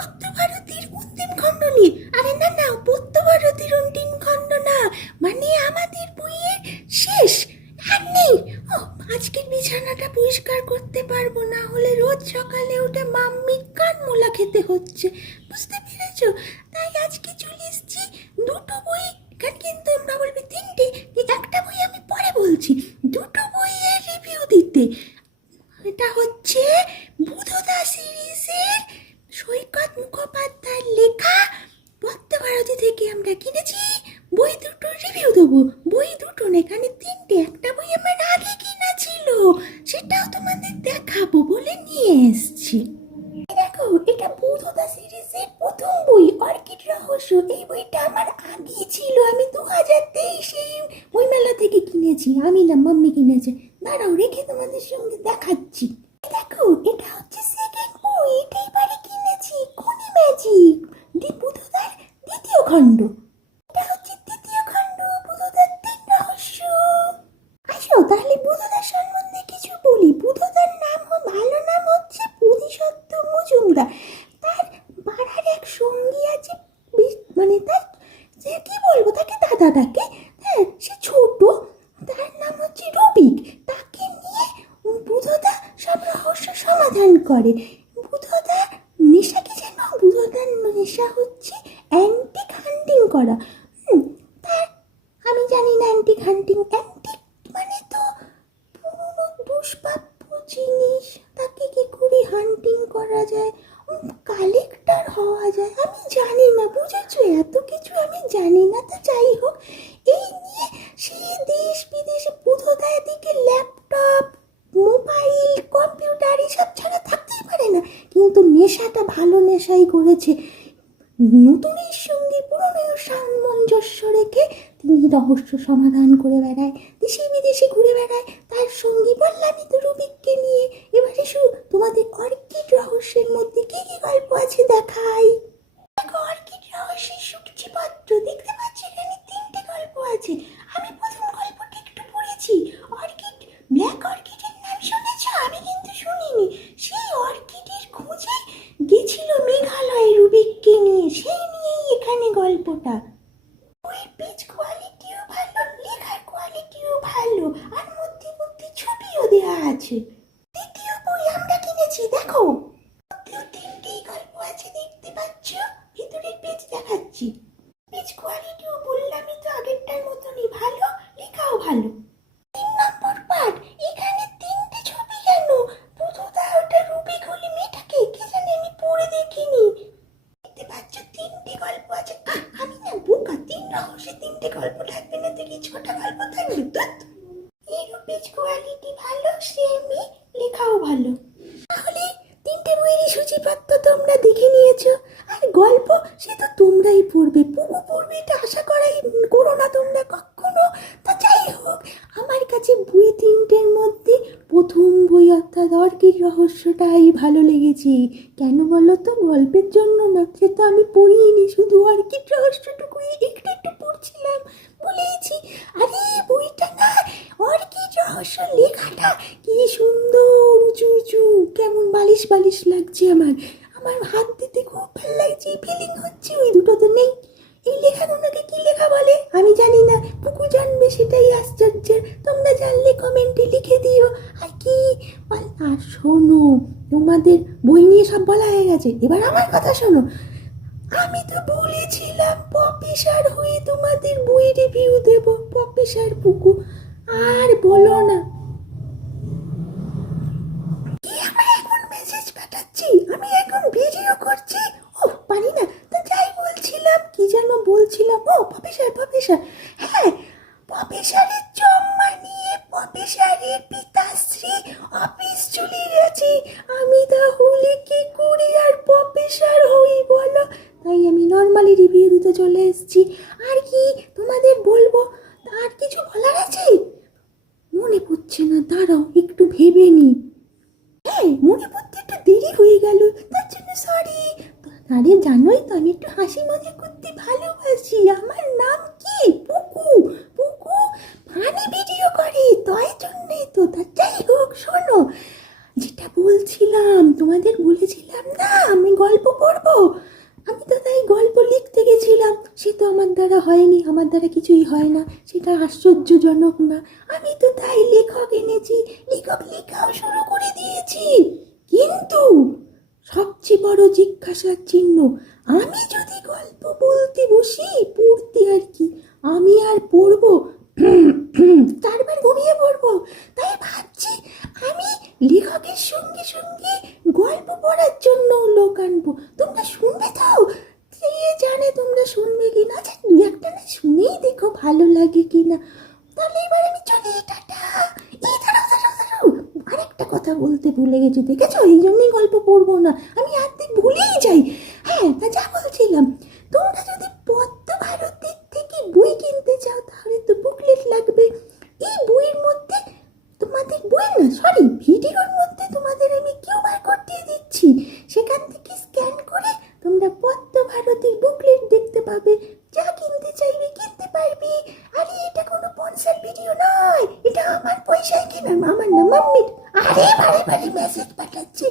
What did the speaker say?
পদ্মভারতীর অন্তিম খণ্ড নিয়ে। আরে না না, পদ্মভারতীর অন্তিম খণ্ড না। মানে আমাদের বইয়ের শেষ। আর নেই। ও, আজকের বিছানাটা পরিষ্কার করতে পারব না হলে রোজ সকালে উঠে মাম্মি কান মোলা খেতে হচ্ছে। বুঝতে পেরেছ? তাই আজকে চলে এসেছি দুটো বই। এখানে কিন্তু আমরা বলবে তিনটে একটা বই আমি পরে বলছি দুটো বইয়ের রিভিউ দিতে এটা হচ্ছে বুধদা সিরিজের সৈকত মুখোপাধ্যায়ের লেখা পদ্মভারতী থেকে আমরা বই দুটো রিভিউ দেবো। বই দুটো এখানে তিনটে, একটা বই আমার আগে কিনা ছিল। সেটাও তোমাদের দেখাবো বলে নিয়ে এসছি। দেখো, এটা বুধদা সিরিজের প্রথম বই, অর্কিড রহস্য। এই বইটা আমার আগে ছিল। আমি দু হাজার তেইশে বইমেলা থেকে কিনেছি। আমি না, মাম্মি কিনেছে। দাঁড়াও, রেখে তোমাদের সঙ্গে দেখাচ্ছি। করে। বুধদা, নেশা কি যেন? বুধদার নেশা হচ্ছে অ্যান্টিক হান্টিং করা আমি জানি না অ্যান্টিক হান্টিং অ্যান্টিক মানে তো পুরনো দুষ্প্রাপ্য জিনিস, তাকে কি করে হান্টিং করা যায়? কালেক্টর হওয়া যায়। আমি জানি না, বুঝেছ? এত কিছু আমি জানি না। তো যাই হোক এই নিয়ে সে দেশ বিদেশে বুধোদয় দিকে ল্যাপটপ মোবাইল কম্পিউটার এসব ছাড়া থাকতেই পারে না কিন্তু নেশাটা ভালো নেশাই করেছে। নতুনের সঙ্গে পুরনো সামঞ্জস্য রেখে তিনি রহস্য সমাধান করে বেড়ায়। দেশে বিদেশে ঘুরে বেড়ায়। তার সঙ্গী তো রুবিককে নিয়ে এবারে শু তোমাদের অর্কিড রহস্যের মধ্যে কি কি গল্প আছে দেখাই দেখো অর্কিড রহস্যের সূচিপত্র দেখতে পাচ্ছি এখানে তিনটে গল্প আছে আমি প্রথম গল্পটা একটু পড়েছি অর্কিড ব্ল্যাক অর্কিডের নাম শুনেছ আমি কিন্তু শুনিনি সেই অর্কিডের খোঁজে গেছিল মেঘালয় রুবিককে নিয়ে সেই নিয়েই এখানে গল্পটা বইয়ের পেজ কোয়ালিটিও ভালো, লেখার কোয়ালিটিও ভালো, আর মধ্যে মধ্যে ছবিও দেওয়া আছে। দ্বিতীয় বই আমরা কিনেছি, দেখো। তিনটেই গল্প আছে দেখতে পাচ্ছ ভিতরের পেজ দেখাচ্ছি পেজ কোয়ালিটিও বললামই তো আগেরটার মতনই ভালো লেখাও ভালো তিন নম্বর পার্ট এখানে তিনটে ছবি কেন বুধুদা ওটা রুবিক হলে মেয়েটাকে কে জানে আমি পড়ে দেখিনি দেখতে পাচ্ছ তিনটে গল্প আছে আহ, আমি না বোকা তিন রহস্যে তিনটে গল্প থাকবে না তো কি ছটা গল্প থাকবে ধ্যাৎ। এরও পেজ কোয়ালিটি ভালো সেমই লেখাও ভালো। তাহলে তিনটে বইয়েরই সূচিপত্র তোমরা দেখে নিয়েছো। আর গল্প, সে তো তোমরাই পড়বে। পুকু পড়বে, এটা আশা করাই করো না তোমরা কখনো। তা যাই হোক, আমার কাছে বই তিনটের মধ্যে প্রথম বই অর্থাৎ অর্কিড রহস্যটাই ভালো লেগেছে। কেন বলো তো, গল্পের জন্য না সে তো আমি পড়িনি শুধু অর্কিড রহস্যটুকুই একটু একটু পড়ছিলাম বলেছি আরে বইটা না অর্কিড রহস্য লেখাটা কি সুন্দর উঁচু উঁচু কেমন বালিশ বালিশ লাগছে আমার আমার হাত দিতে খুব ভালো লাগছে ফিলিং হচ্ছে, ওই দুটো তো নেই। এই লেখাগুলোকে কি লেখা বলে? আমি জানি না। পুকু জানবে, সেটাই আশ্চর্যের। তোমরা জানলে কমেন্টে লিখে দিও। আর কি? আর শোনো, তোমাদের বই নিয়ে সব বলা হয়ে গেছে। এবার আমার কথা শোনো। আমি তো বলেছিলাম পপিসার হয়ে তোমাদের বই রিভিউ দেব। পপিসার পুকু, আর বলো না। রিভিউ চলে এসেছি। আর কি তোমাদের বলব? আর কিছু বলার আছে? মনে পড়ছে না, দাঁড়াও, একটু ভেবে নি। হ্যাঁ মনে পড়তে একটু দেরি হয়ে গেল। তার জন্য সরি আরে জানোই তো, আমি একটু হাসি মজা করতে ভালোবাসি। আমার নাম কি? পুকু। পুকু ফানি ভিডিও করে, তাই জন্যই তো। তা যাই হোক, শোনো। যেটা বলছিলাম, তোমাদের বলেছিলাম না, আমি গল্প পড়ব আমি তো তাই গল্প লিখতে গেছিলাম। সে তো আমার দ্বারা হয়নি, আমার দ্বারা কিছুই হয় না। সেটা আশ্চর্যজনক না। আমি তো তাই লেখক এনেছি, লেখক লেখাও শুরু করে দিয়েছি। কিন্তু সবচেয়ে বড় জিজ্ঞাসার চিহ্ন, আমি যদি গল্প বলতে বসি, পড়তে আর কি? আমি আর পড়ব? ভালো লাগে কি না তাহলে এবার আমি চলে টাটা। এই দাঁড়াও দাঁড়াও দাঁড়াও। আরেকটা কথা বলতে ভুলে গেছি, দেখেছ? এই জন্যই ম্যাম আমার না মাম্মির আরে বারে বারে মেসেজ পাঠাচ্ছে